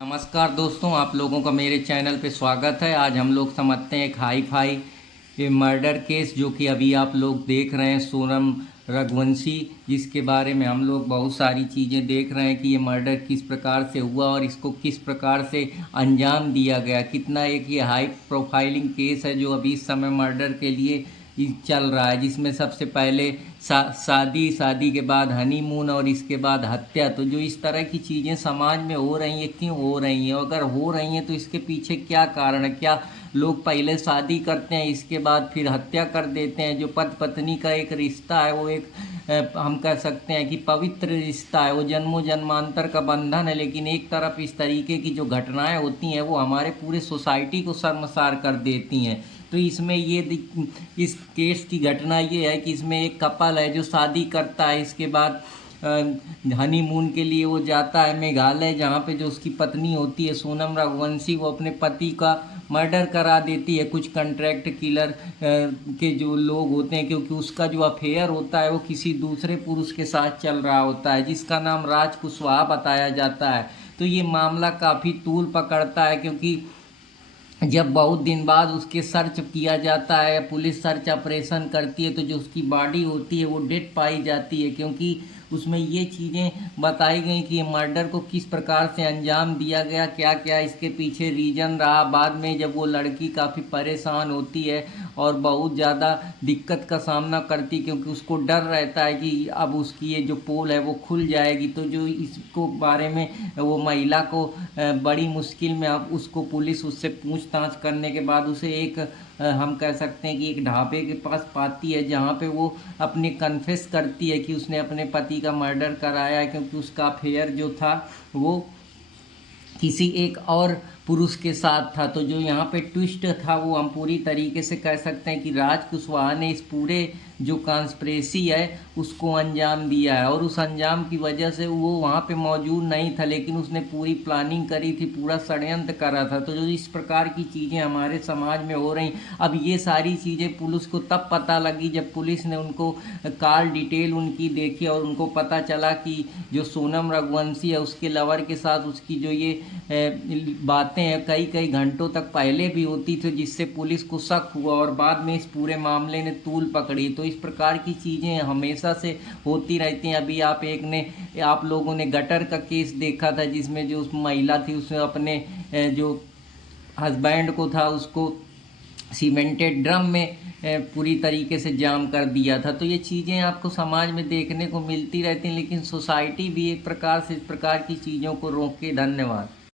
नमस्कार दोस्तों, आप लोगों का मेरे चैनल पे स्वागत है। आज हम लोग समझते हैं एक हाई फाई ये मर्डर केस जो कि अभी आप लोग देख रहे हैं, सोनम रघुवंशी, जिसके बारे में हम लोग बहुत सारी चीज़ें देख रहे हैं कि ये मर्डर किस प्रकार से हुआ और इसको किस प्रकार से अंजाम दिया गया। कितना एक ये हाई प्रोफाइलिंग केस है जो अभी इस समय मर्डर के लिए चल रहा है, जिसमें सबसे पहले शादी के बाद हनीमून और इसके बाद हत्या। तो जो इस तरह की चीज़ें समाज में हो रही हैं, क्यों हो रही हैं, अगर हो रही हैं तो इसके पीछे क्या कारण है? क्या लोग पहले शादी करते हैं, इसके बाद फिर हत्या कर देते हैं? जो पति पत्नी का एक रिश्ता है वो एक हम कह सकते हैं कि पवित्र रिश्ता है, वो जन्मों जन्मांतर का बंधन है। लेकिन एक तरफ इस तरीके की जो घटनाएं होती हैं वो हमारे पूरे सोसाइटी को शर्मसार कर देती हैं। तो इसमें इस केस की घटना ये है कि इसमें एक कपल है जो शादी करता है, इसके बाद हनीमून के लिए वो जाता है मेघालय, जहाँ पे जो उसकी पत्नी होती है सोनम रघुवंशी, वो अपने पति का मर्डर करा देती है कुछ कॉन्ट्रैक्ट किलर के जो लोग होते हैं, क्योंकि उसका जो अफेयर होता है वो किसी दूसरे पुरुष के साथ चल रहा होता है, जिसका नाम राज कुशवाहा बताया जाता है। तो ये मामला काफ़ी तूल पकड़ता है, क्योंकि जब बहुत दिन बाद उसके सर्च किया जाता है, पुलिस सर्च ऑपरेशन करती है, तो जो उसकी बॉडी होती है वो डेड पाई जाती है, क्योंकि उसमें ये चीज़ें बताई गई कि ये मर्डर को किस प्रकार से अंजाम दिया गया, क्या क्या इसके पीछे रीज़न रहा। बाद में जब वो लड़की काफ़ी परेशान होती है और बहुत ज़्यादा दिक्कत का सामना करती, क्योंकि उसको डर रहता है कि अब उसकी ये जो पोल है वो खुल जाएगी। तो जो इसको बारे में वो महिला को बड़ी मुश्किल में अब उसको पुलिस उससे पूछताछ करने के बाद उसे एक हम कह सकते हैं कि एक ढाबे के पास पाती है, जहाँ पे वो अपने कन्फेस करती है कि उसने अपने पति का मर्डर कराया है, क्योंकि उसका अफेयर जो था वो किसी एक और पुरुष के साथ था। तो जो यहाँ पे ट्विस्ट था वो हम पूरी तरीके से कह सकते हैं कि राज कुशवाहा ने इस पूरे जो कॉन्स्पिरेसी है उसको अंजाम दिया है, और उस अंजाम की वजह से वो वहाँ पे मौजूद नहीं था, लेकिन उसने पूरी प्लानिंग करी थी, पूरा षड्यंत्र करा था। तो जो इस प्रकार की चीज़ें हमारे समाज में हो रही, अब ये सारी चीज़ें पुलिस को तब पता लगी जब पुलिस ने उनको कॉल डिटेल उनकी देखी और उनको पता चला कि जो सोनम रघुवंशी है उसके लवर के साथ उसकी जो ये बातें हैं कई कई घंटों तक पहले भी होती थी, जिससे पुलिस को शक हुआ और बाद में इस पूरे मामले ने तूल पकड़ी। तो इस प्रकार की चीज़ें हमेशा से होती रहती हैं। अभी आप लोगों ने गटर का केस देखा था, जिसमें जो उस महिला थी उसने अपने जो हस्बैंड को था उसको सीमेंटेड ड्रम में पूरी तरीके से जाम कर दिया था। तो ये चीज़ें आपको समाज में देखने को मिलती रहती हैं, लेकिन सोसाइटी भी एक प्रकार से इस प्रकार की चीज़ों को रोके। धन्यवाद।